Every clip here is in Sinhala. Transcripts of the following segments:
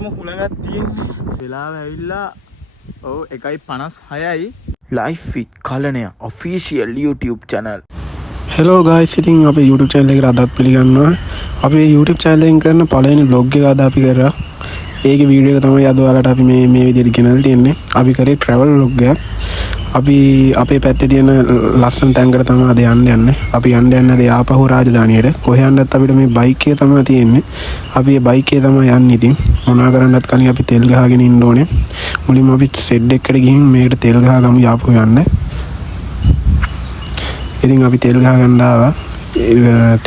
ඇත්තටම හුලඟක් තියෙන්නේ. වෙලාව ඇවිල්ලා ඔව් 1:56යි. Life with Kalaniya official YouTube channel. Hello guys, ඉතින් අපේ YouTube channel එකට අදත් පිළිගන්නවා. අපේ YouTube channel එකෙන් කරන පළවෙනි vlog එක අද අපි කරා. ඒකේ වීඩියෝ එක තමයි අද ඔයාලට අපි මේ විදිහට ගෙනල්ලා තියෙන්නේ. අපි කරේ travel vlog එකක්. අපි අපේ පැත්තේ තියෙන ලස්සන තැන්කට තමයි අද යන්නේ. අපි යන්නේ ආපහු රාජධානියට. කොහේ යන්නත් අපිට මේ බයික් එක තමයි තියෙන්නේ. අපි මේ බයික් එකේ තමයි යන්නේ. ඉතින් මොනවා කරන්නත් කලින් අපි තෙල් ගහගෙන ඉන්න ඕනේ. මුලින්ම අපි සෙඩ් එකකට ගිහින් මේකට තෙල් ගහගමු ආපහු යන්න. ඉතින් අපි තෙල් ගහගන්න ආවා.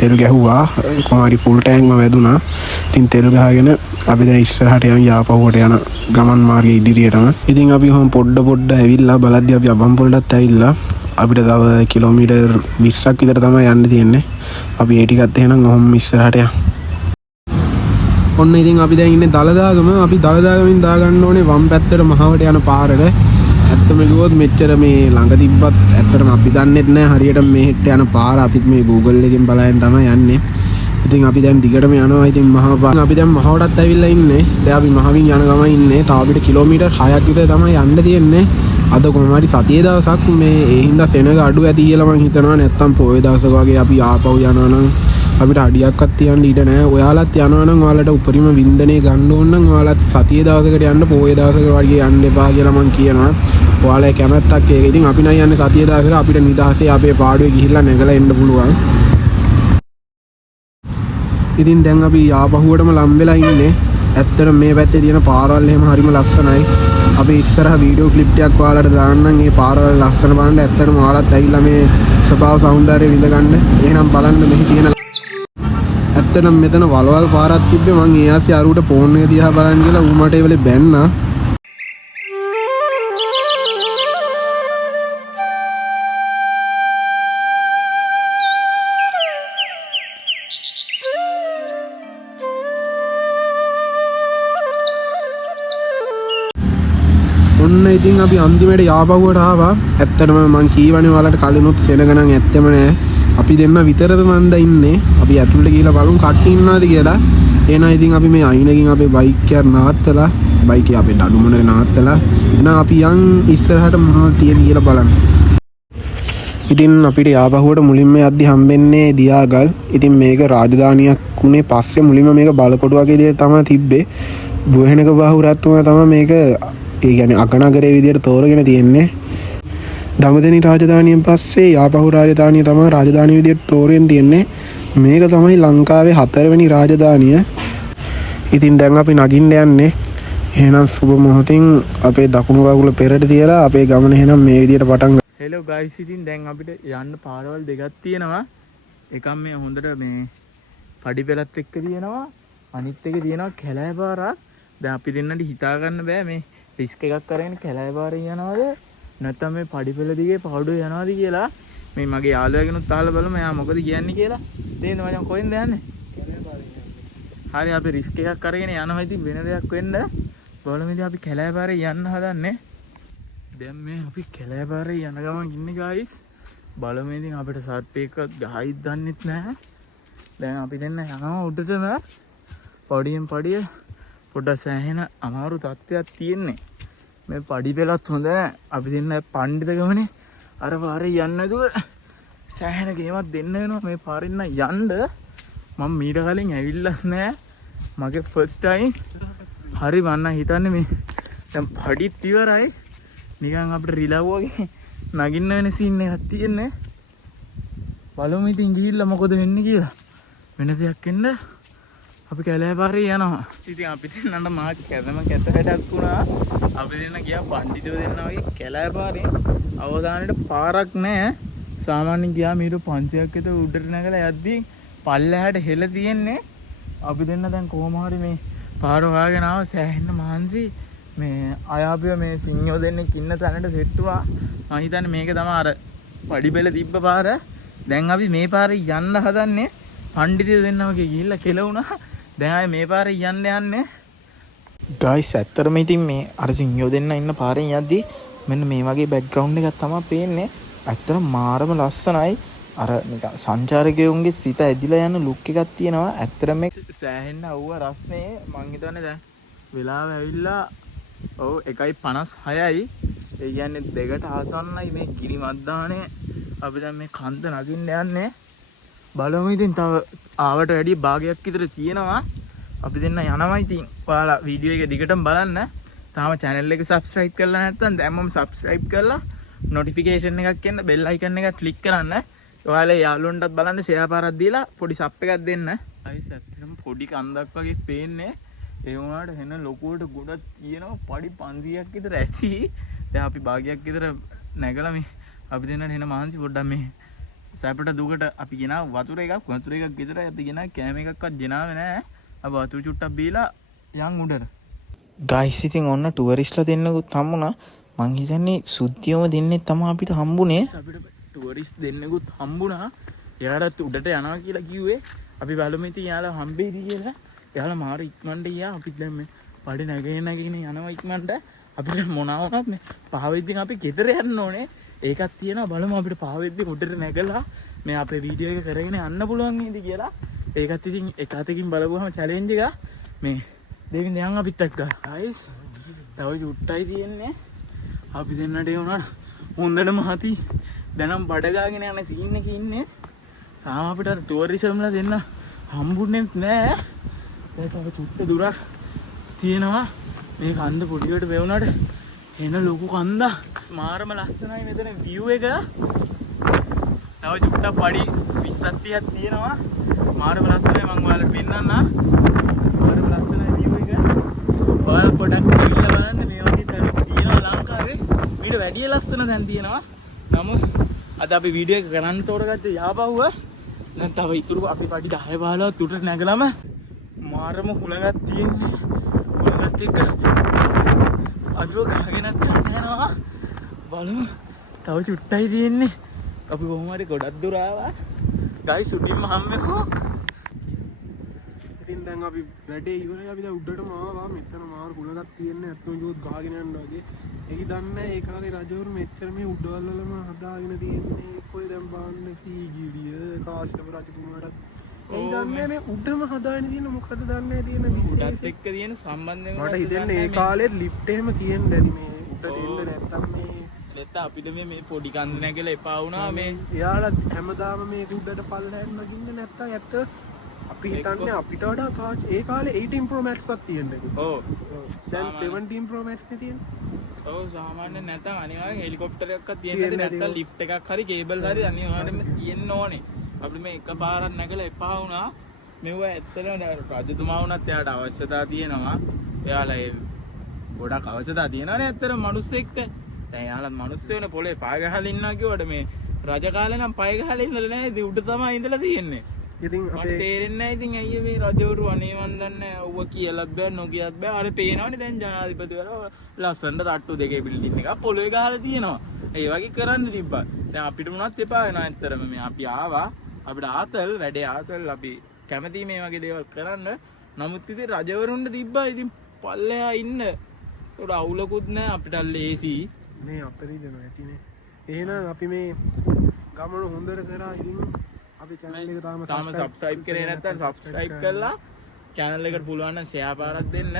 තෙල් ගැහුවා. කොහොමරි ෆුල් ටැංක්ම වැදුනා. ඉතින් තෙල් ගහගෙන අපි දැන් ඉස්සරහට යන් යාපහුවට යන ගමන් මාර්ගයේ ඉදිරියටම. ඉතින් අපි කොහොම පොඩ්ඩ ඇවිල්ලා බලද්දි අපි අබම්පොල්ටත් ඇවිල්ලා අපිට තව කිලෝමීටර් 20ක් විතර තමයි යන්න තියෙන්නේ. අපි ඒ ටිකත් එහෙනම් ඔහොම ඉස්සරහට යන්. ඔන්න ඉතින් අපි දැන් ඉන්නේ දලදාගම. අපි දලදාගමින් දාගන්න ඕනේ වම් පැත්තට මහවට යන පාරට. ඇත්තම කිව්වොත් මෙච්චර මේ ළඟ තිබ්බත් ඇත්තටම අපි දන්නෙත් නෑ හරියට මෙහෙට යන පාර. අපිත් මේ Google එකෙන් බලයෙන් තමයි යන්නේ. ඉතින් අපි දැන් දිගටම යනවා. ඉතින් අපි දැන් මහවටත් ඇවිල්ලා ඉන්නේ. දැන් අපි මහවින් යන ගමන් ඉන්නේ. තව අපිට කිලෝමීටර් 6ක් විතර තමයි යන්න තියෙන්නේ. අද කොහොමරි සතියේ දවසක් මේ ඒ හින්දා සෙනග අඩු ඇති කියලා මම හිතනවා. නැත්තම් පොයේ දවසක වගේ අපි ආපහු යනවා නම් අපිට අඩියක්වත් තියන්න ඉඩ නැහැ. ඔයාලත් යනවා නම් ඔයාලට උපරිම වින්දනය ගන්න ඕන නම් ඔයාලත් සතියේ දවසකට යන්න පොයේ දවසක වගේ යන්න එපා කියලා මම කියනවා. ඔයාලා කැමැත්තක් ඒක. ඉතින් අපි නම් යන්නේ සතියේ දවසක අපිට නිදහසේ අපේ පාඩුවේ ගිහිල්ලා නැගලා එන්න පුළුවන්. ඉතින් දැන් අපි ආපහුවටම ලම් වෙලා ඉන්නේ. ඇත්තට මේ පැත්තේ තියෙන පාරවල් එහෙම හරිම ලස්සනයි. අපි ඉස්සරහ වීඩියෝ ක්ලිප් ටිකක් ඔයාලට දාන්නම්. මේ පාරවල් ලස්සන බලන්න. ඇත්තටම ඔයාලත් ඇවිල්ලා මේ ස්වභාව සෞන්දර්යය විඳ ගන්න. එහෙනම් බලන්න මෙහි තියෙන ඇත්තටම මෙතන වලවල් පාරක් තිබ්බේ. මං ඒ ආසේ අරුවට ෆෝන් එක දිහා බලන් ගිහලා ඌ මට ඒ වෙලේ බැන්නා. ඔන්න ඉතින් අපි අන්තිමට යාපහුවට ආවා. ඇත්තටම මං කීවනේ ඔයාලට කලිනුත් සෙනග නම් ඇත්තම නෑ. අපි දෙන්න විතරද මන්ද ඉන්නේ. අපි ඇතුළට ගිහලා බලමු කට්ටි ඉන්නවද කියලා. එහෙනම් ඉතින් අපි මේ අයිනකින් අපේ බයික් එක නවත්තලා බයික් එක අපේ දඩුමනේ නවත්තලා එහෙනම් අපි යන් ඉස්සරහට මොනවද තියෙන කියලා බලන්න. ඉතින් අපිට යාපහුවට මුලින්ම යද්දි හම්බෙන්නේ දියාගල්. ඉතින් මේක රාජධානියක් උනේ පස්සේ මුලින්ම මේක බලකොටු වගේ දෙයක් තමයි තිබ්බේ. බුවහෙනක බාහුවරත්තුමා තමයි මේක ඒ කියන්නේ අගනගරේ විදියට තෝරගෙන තියෙන්නේ. දඹදෙණි රාජධානියෙන් පස්සේ යාපහු රාජධානිය තමයි රාජධානිය විදියට තෝරගෙන තියෙන්නේ. මේක තමයි ලංකාවේ 4 වෙනි රාජධානිය. ඉතින් දැන් අපි නගින්න යන්නේ. එහෙනම් සුබ මොහොතින් අපේ දකුණු කකුල පෙරට තියලා අපේ ගමන එහෙනම් මේ විදියට පටන් ගන්න. හෙලෝ ගයිස්, ඉතින් දැන් අපිට යන්න පාරවල් දෙකක් තියෙනවා. එකක් මේ හොඳට මේ පඩි පෙළත් එක්ක තියෙනවා. අනිත් එක තියෙනවා කැලෑ පාරක්. දැන් අපි දෙන්නට හිතා ගන්න බෑ මේ රිස්ක් එකක් කරගෙන කැලෑ පාරේ යනවද නැත්නම් මේ පඩිපෙළ දිගේ පාඩුවේ යනවද කියලා. මේ මගේ යාළුවාගෙනුත් අහලා බලමු එයා මොකද කියන්නේ කියලා. තේරෙනවද මචං කොහෙන්ද යන්නේ? කැලෑ පාරේ යන්නේ. හරි අපි රිස්ක් එකක් කරගෙන යනවා. ඉතින් වෙන දෙයක් වෙන්න බලමු. ඉතින් අපි කැලෑ පාරේ යන්න හදන්නේ. දැන් මේ අපි කැලෑ පාරේ යන ගමන් ඉන්නේ ගයිස්. බලමු ඉතින් අපිට සර්පෙක්වත් ගහයිද දන්නෙත් නැහැ. දැන් අපි දෙන්න යනවා උඩටම. පඩියෙන් පඩිය පොඩ්ඩක් සෑහෙන අමාරු තත්ත්වයක් තියෙන්නේ. මේ පඩි පෙළත් හොඳ නැහැ. අපි දෙන්න පණ්ඩිත ගමනේ අර පාරේ යන්න නැතුව සෑහෙන ගේමක් දෙන්න වෙනවා. මේ පාරෙන් යන්න මම මීට කලින් ඇවිල්ලා නැහැ. මගේ ෆස්ට් ටයිම්. හරි මන්න හිතන්නේ මේ දැන් පඩිත් ඉවරයි. නිකන් අපිට රිලව් වගේ නගින්න වෙන සීන් එකක් තියෙන්නේ. බලමු ඉතින් ගිහිල්ලා මොකද වෙන්නේ කියලා. වෙන දෙයක් වෙන්න අපි කැලෑ පාරේ යනවා. ඉතින් අපි දෙන්නට මා කැදම කැත වැඩක් වුණා. අපි දෙන්න ගියා පණ්ඩිතව දෙන්න වගේ කැලෑ පාරේ. අවදානෙට පාරක් නැහැ. සාමාන්‍යයෙන් ගියා මීට 500ක් විතර උඩට නැගලා යද්දි පල්ලෙහාට හෙල තියෙන්නේ. අපි දෙන්න දැන් කොහොම හරි මේ පාර හොයාගෙන ආව. සෑහෙන්න මහන්සි මේ අයාපිය මේ සිංහයෝ දෙන්නෙක් ඉන්න තැනට සෙට්ටුවා. මම හිතන්නේ මේක තමයි අර පඩිපෙළ තිබ්බ පාර. දැන් අපි මේ පාරේ යන්න හදන්නේ. පණ්ඩිතය දෙන්න වගේ ගිහිල්ලා කෙලවුණා. දැන් ආයේ මේ පාරේ යන්නේ. ගයිස් ඇත්තටම ඉතින් මේ අර සිංහයෝ දෙන්න ඉන්න පාරෙන් යද්දි මෙන්න මේ වගේ බෑග්ග්‍රවුන්ඩ් එකක් තමයි පේන්නේ. ඇත්තටම මාරම ලස්සනයි. අර නිකන් සංචාරකයන්ගේ සිත ඇදිලා යන ලුක් එකක් තියෙනවා. ඇත්තටම මේ සෑහෙන්න අවුව රස්නේ. මං හිතන්නේ දැන් වෙලාව ඇවිල්ලා ඔව් 1:56යි. ඒ කියන්නේ 2ට ආසන්නයි මේ ගිනි මද්දානේ. අපි දැන් මේ කන්ද නගින්න යන්නේ. බලමු ඉතින් තව ආවට වැඩි භාගයක් විතර තියෙනවා. අපි දෙන්න යනවා ඉතින්. ඔයාලා වීඩියෝ එක දිගටම බලන්න. තාම channel එක subscribe කරලා නැත්නම් දැන්මම subscribe කරලා notification එකක් එන්න bell icon එක click කරන්න. ඔයාලා යාළුවන්ටත් බලන්න share පාරක් දීලා පොඩි sub එකක් දෙන්න. අයිස් ඇත්තටම පොඩි කන්දක් වගේ පේන්නේ. ඒ වුණාට වෙන ලොකුවට ගොඩක් තියෙනවා. පඩි 500ක් විතර ඇති. දැන් අපි භාගයක් විතර නැගලා මේ අපි දෙන්නට එන මහන්සි පොඩ්ඩක් මේ සැපට දුකට අපි ගෙනාව වතුර එකක් විතරයි අපි ගෙනාව කෑම එකක්වත් ගෙනාවේ නැහැ. අපි වතුර චුට්ටක් බීලා යන් උඩට. ගයිස් ඉතින් ඔන්න ටුවරිස්ට්ලා දෙන්නෙකුත් හම්බුණා. මං හිතන්නේ සුද්ධියම දෙන්නේ තමයි අපිට හම්බුනේ. අපිට ටුවරිස්ට් දෙන්නෙකුත් හම්බුණා. එයාලත් උඩට යනවා කියලා කිව්වේ. අපි බලමු ඉතින් එයාලා හම්බෙයිද කියලා. එයාලා මාර ඉක්මනට ගියා. අපිත් දැන් මේ පඩි නැගෙන යනවා ඉක්මනට. අපිට මොනවා වුණත් මේ පහවෙද්දින් අපි ගෙදර යන්න ඕනේ. ඒකක් තියෙනවා. බලමු අපිට පහවෙද්දින් උඩට නැගලා මේ අපේ වීඩියෝ එක කරගෙන යන්න පුළුවන් නේද කියලා. ඒකත් ඉතින් එක අතකින් බලපුවම චැලෙන්ජ් එකක්. මේ දෙවියන් යන් අපිත් එක්ක. ගයිස් තව චුට්ටයි තියෙන්නේ. අපි දෙන්නට ඒ උනාට හොඳටම හති. දැනම් බඩ ගාගෙන යන සීන් එකේ ඉන්නේ. තාම අපිට ටුවරිසම්ලා දෙන්න හම්බුනේ නැහැ. දැන් තව චුට්ට දුරක් තියෙනවා. මේ කන්ද පොඩියට වෙවුනට එන ලොකු කන්ද මාරම ලස්සනයි මෙතන view එක. තව චුට්ටක් පඩි 20ක් 30ක් තියෙනවා. මාරම ලස්සනයි මම ඔයාලට පෙන්නන්න. මාරම ලස්සනයි view එක. ඔයාලා පොඩක් ගිහලා බලන්න මේ වගේ තැනක් තියෙනවා ලංකාවේ. ඊට වැඩිය ලස්සන තැන් තියෙනවා. නමුත් අද අපි වීඩියෝ එක කරන්න තෝරගත්තේ යාපහුව. දැන් තව ඉතුරු අපි පඩි 10 15ක් උඩට නැගලම මාරම හුලඟක් තියෙන්නේ. හුලඟත් එක්ක අදුව ගහගෙනත් යනවා. බලමු තව චුට්ටයි තියෙන්නේ. අපි කොහොම හරි ගොඩක් දුර ආවා. ගයිස් උඩින්ම හම්බෙකෝ. ඉතින් දැන් අපි වැඩේ ඉවරයි. අපි දැන් උඩටම ආවා. මෙතන මාර හුලඟක් තියෙන්නේ. අත්නෝ ජෝත් ගහගෙන යනවා වගේ. ඒක දන්නේ ඒ කාලේ රජවරු මෙච්චර මේ උඩවල් වලම හදාගෙන තියෙන්නේ. කොයි දැන් බාන්න සීගිරිය කාශ්‍යප රජකුමාරත් ඒ දන්නේ මේ උඩම හදාගෙන තියෙන මොකද දන්නේ තියෙන විශේෂ උඩත් එක්ක තියෙන සම්බන්ධය මට හිතෙන්නේ ඒ කාලේ ලිෆ්ට් එහෙම තියෙන්නේ නැති මේ උඩට එන්න නැත්තම් මේ නැත්නම් අපිට මේ පොඩි කන්ද නැගලා එපා වුණා මේ. එයාලා හැමදාම මේ උඩට පල්ලෙහෙන් නගින්නේ නැත්තම් ඇත්ත අපි හිතන්නේ අපිට වඩා ඒ කාලේ 18 Pro Max එකක් තියෙන්නේ. ඔව්. දැන් 17 Pro Max නේ තියෙන්නේ. ඔව් සාමාන්‍ය නැත්නම් අනිවාර්යෙන් හෙලිකොප්ටර් එකක් තියෙන්නේ නැත්නම් ලිෆ්ට් එකක් හරි කේබල් හරි අනිවාර්යෙන්ම තියෙන්න ඕනේ. අපි මේ එකපාරක් නැගලා එපා වුණා. මෙව ඇත්තටම රජතුමා වුණත් එයාට අවශ්‍යතාව තියෙනවා. එයාලා ඒ ගොඩක් අවශ්‍යතාව තියෙනවානේ ඇත්තටම මිනිස්සෙක්ට. දැන් එයාලා මිනිස්සුනේ පොලේ පය ගහලා ඉන්නවා කිව්වට මේ රජ කාලේ නම් පය ගහලා ඉන්නල නෑ. ඉතින් උඩ තමයි ඉඳලා තියෙන්නේ. ඉතින් අපේ තේරෙන්නේ නැහැ ඉතින් අයියේ මේ රජවරු අනේ මන් දන්නේ ඌව කියලාත් බෑ නොකියත් බෑ. අර පේනවනේ දැන් ජනාධිපතිවරයා ලස්සනට තට්ටු දෙකේ බිල්ඩින් එකක් පොළොවේ ගහලා තියෙනවා. ඒ වගේ කරන්න තිබ්බා. දැන් අපිට මොනවත් එපා වෙනවා ඇත්තටම. මේ අපි ආවා. අපිට ආතල් වැඩේ ආතල් අපි කැමති මේ වගේ දේවල් කරන්න. නමුත් ඉතින් රජවරුන්ට තිබ්බා ඉතින් පල්ලෙහා ඉන්න. ඒකට අවුලකුත් නැහැ අපිට ලේසි. මේ අපරිද නැතිනේ. එහෙනම් අපි මේ ගමන හොඳට කරා ඉතින් අපි channel එක තාම subscribe කරේ නැත්නම් subscribe කරලා channel එකට පුළුවන් නම් share පාරක් දෙන්න.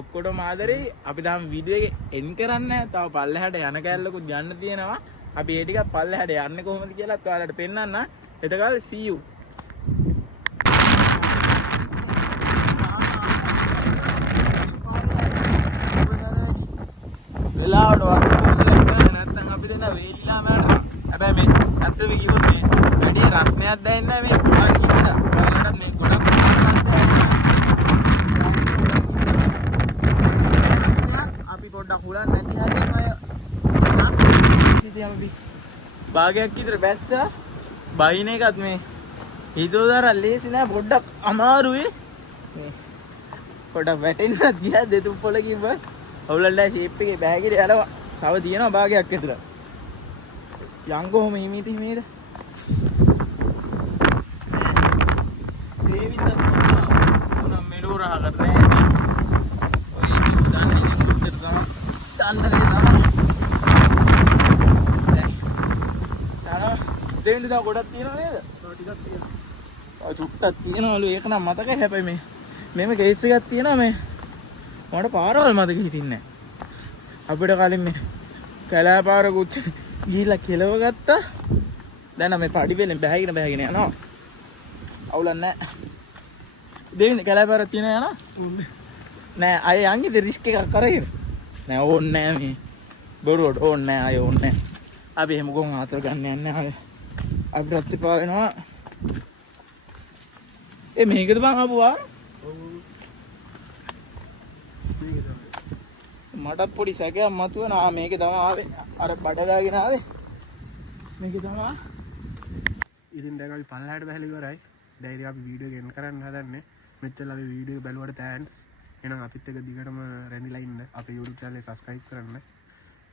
ඔක්කොටම ආදරේ. අපි තාම වීඩියෝ එක end කරන්නේ නැහැ. තව පල්ලෙහාට යන කැලලකුත් යන්න තියෙනවා. අපි ඒ ටික පල්ලෙහාට යන්නේ කොහොමද කියලාත් ඔයාලට පෙන්නන්න. එතකල් see you. වෙලාවට වගේ නැත්නම් අපි දෙන්න වෙලිලා මෑට. හැබැයි මේ ඇත්තම කිව්වොත් මේ වැඩි රස්නයක් දැනෙන්නේ නැහැ මේ කුඩා කිව්වද. ඔයාලට මේ ගොඩක් අපි පොඩ්ඩක් හුලන් නැති හැටි අය ඉතින් අපි භාගයක් විතර බැස්සා. බයින එකත් මේ හිතෝදාර ලේසි නෑ. පොඩ්ඩක් අමාරුයි. මේ පොඩ්ඩක් වැටෙන්නත් ගියා දෙතුන් පොළ කිව්ව. අවුලල්ලා ෂේප් එකේ බෑග් එකේ යනවා. තව තියෙනවා භාගයක් විතර. යංගෝ මෙහෙම ඉතින් මේද. දේවිත උනම් මෙලෝ රහ කරන්නේ. ඔය ඉතින් දන්නේ ඉතින් තන්දරේ දෙවෙනි දා ගොඩක් තියෙනව නේද? ඔය ටිකක් තියෙනවා. ඔය චුට්ටක් තියෙනවලු ඒක නම් මතකයි. හැබැයි මෙහෙම කේස් එකක් තියෙනවා මේ මට පාරවල් මතක හිටින්නේ නැහැ. අපිට කලින් මේ කැලෑ පාරකුත් ගිහිල්ලා කෙලව ගත්තා. දැන් මේ පඩි වලින් බැහැගෙන යනවා. අවුලක් නැහැ. දෙන්නේ කැලෑ පාරක් තියෙන යනවා. නෑ අය යන්නේ රිස්ක් එකක් කරගෙන. නෑ ඕන්නේ නෑ මේ. බොරුවට ඕන්නේ නෑ අය ඕන්නේ නෑ. අපි එහෙම ගොන් ආතර ගන්න යන්නේ නැහැ. අපිට එපා වෙනවා. මේකද බං ආපු වාර? මට පොඩි සැකයක් මතුවෙනවා. මේකේ තමයි ආවේ. අර බඩ ගාගෙන ආවේ. මේකේ තමයි. ඉතින් දැන් අපි පල්ලහට බහලා ඉවරයි. දැන් ඉතින් අපි වීඩියෝ එක එන්න කරන්න හදන්නේ. මෙච්චර අපි වීඩියෝ එක බලුවට තෑන්ක්ස්. එහෙනම් අපිත් එක්ක දිගටම රැඳිලා ඉන්න. අපේ YouTube channel එක subscribe කරන්න.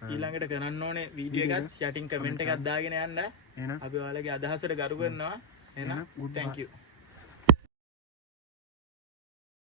ඊළඟට කරන්න ඕනේ වීඩියෝ එකක් යටින් කමෙන්ට් එකක් දාගෙන යන්න. එහෙනම් අපි ඔයාලගේ අදහසට ගරු කරනවා. එහෙනම් thank you.